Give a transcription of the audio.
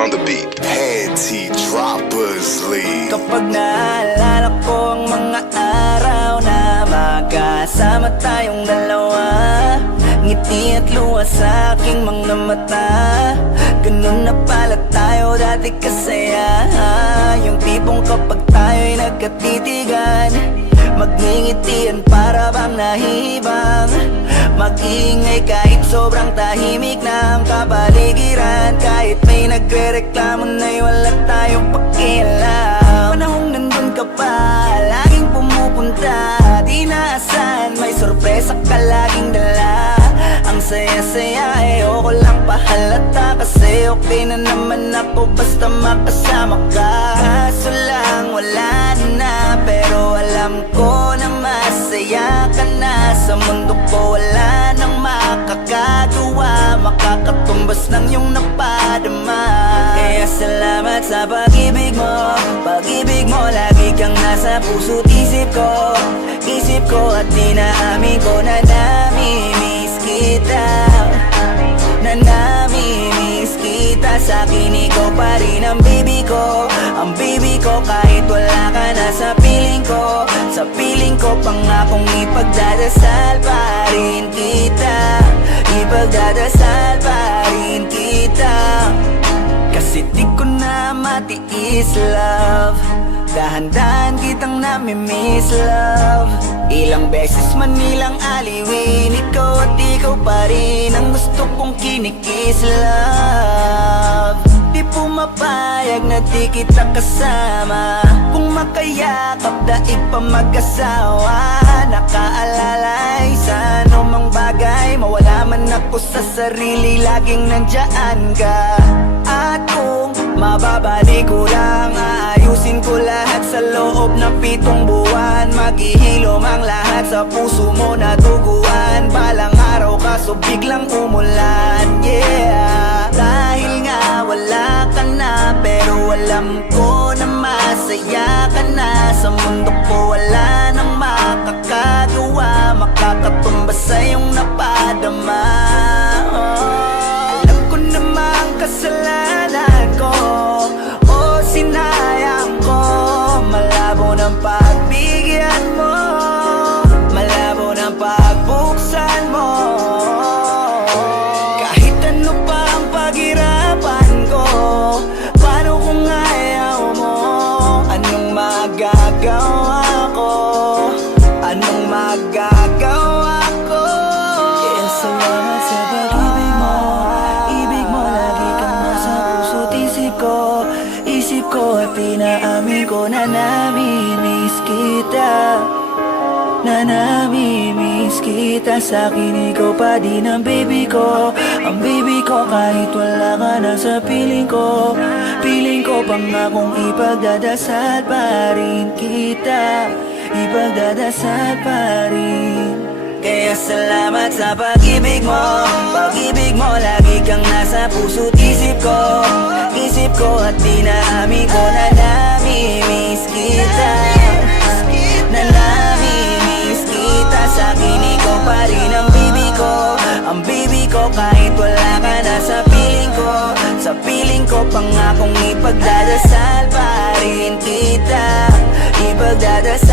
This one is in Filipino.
on the beat. Panty Droppers League. Kapag naalala ko ang mga araw na magkasama tayong dalawa, ngiti at luha sa aking mga mata. Ganun na pala tayo dati kasaya. Yung tipong kapag tayo'y nagkatitigan, magngingitian para bang nahihibang. Mag-iingay kahit sobrang tahimik na ang kapaligiran. Kahit may nagre-reklamo na'y wala tayong pakialam. Panahong nandun ka pa, laging pumupunta, di naasan, may sorpresa ka laging dala. Ang saya-saya, ayoko lang pahalata, kasi okay na naman ako basta makasama ka. Kaso lang wala na, pero alam ko na masaya ka na. Sa mundo ko wala nang makakagawa, makakatumbas ng iyong napadama. Kaya salamat sa pag-ibig mo, pag-ibig mo. Lagi kang nasa puso't isip ko, isip ko. At dinaamin ko na namimiss kita, na namimiss kita. Sa'kin ikaw pa rin ang baby ko, ang baby ko. Kahit wala ka na sa piling ko, sa piling ko, pangakong ipagdadasal pa rin kita, ipagdadasal pa rin kita. Kasi di ko na matiis, love, dahan-dahan kitang namimiss, love. Ilang beses man nilang aliwin, ikaw at ikaw pa rin ang gusto kong kinikis, love. Di pumapayag na di kita kasama, kung makayakap daig pa mag-asawa. Nakaalalay sa anumang bagay, mawala man ako sa sarili, laging nandiyan ka. At kung mababalik ko lang, aayusin ko lahat sa loob ng 7 buwan. Maghihilom ang lahat sa puso mo na duguan. Balang araw kaso biglang umulan, yeah. Dahil nga wala ka na, pero alam ko na masaya ka na. Sa mundo ko wala nang makakagawa, makakatumbas sa iyong napadama. Alam ko namang kasalanan ko, o sinayang ko. Malabo ng pagbigyan mo, malabo ng pagbuksan mo. Kahit ano pa ang paghirapan ko, paano kung ayaw mo? Anong magagawa ko? Anong magagawa ko? Kaya salamat sa pag-ibig mo, ibig mo. Lagi kang nasa puso't isip ko, isip ko. At inaamin ko na namimiss kita, na namimiss kita. Sa'kin ikaw pa din ang baby ko, ang baby ko. Kahit wala ka na sa piling ko, piling ko. Pangakong ipagdadasal pa rin kita, ipagdadasal pa rin. Kaya salamat sa pag-ibig mo, pag-ibig mo. Lagi kang nasa puso't isip ko, isip ko. At dinaamin ko na namimiss kita, na namimiss kita. Sa'kin ikaw pa rin ang baby ko, ang baby ko. Kahit wala ka na sa piling ko, sa piling ko. Pangakong ipagdadasal pa rin kita, ipagdadasal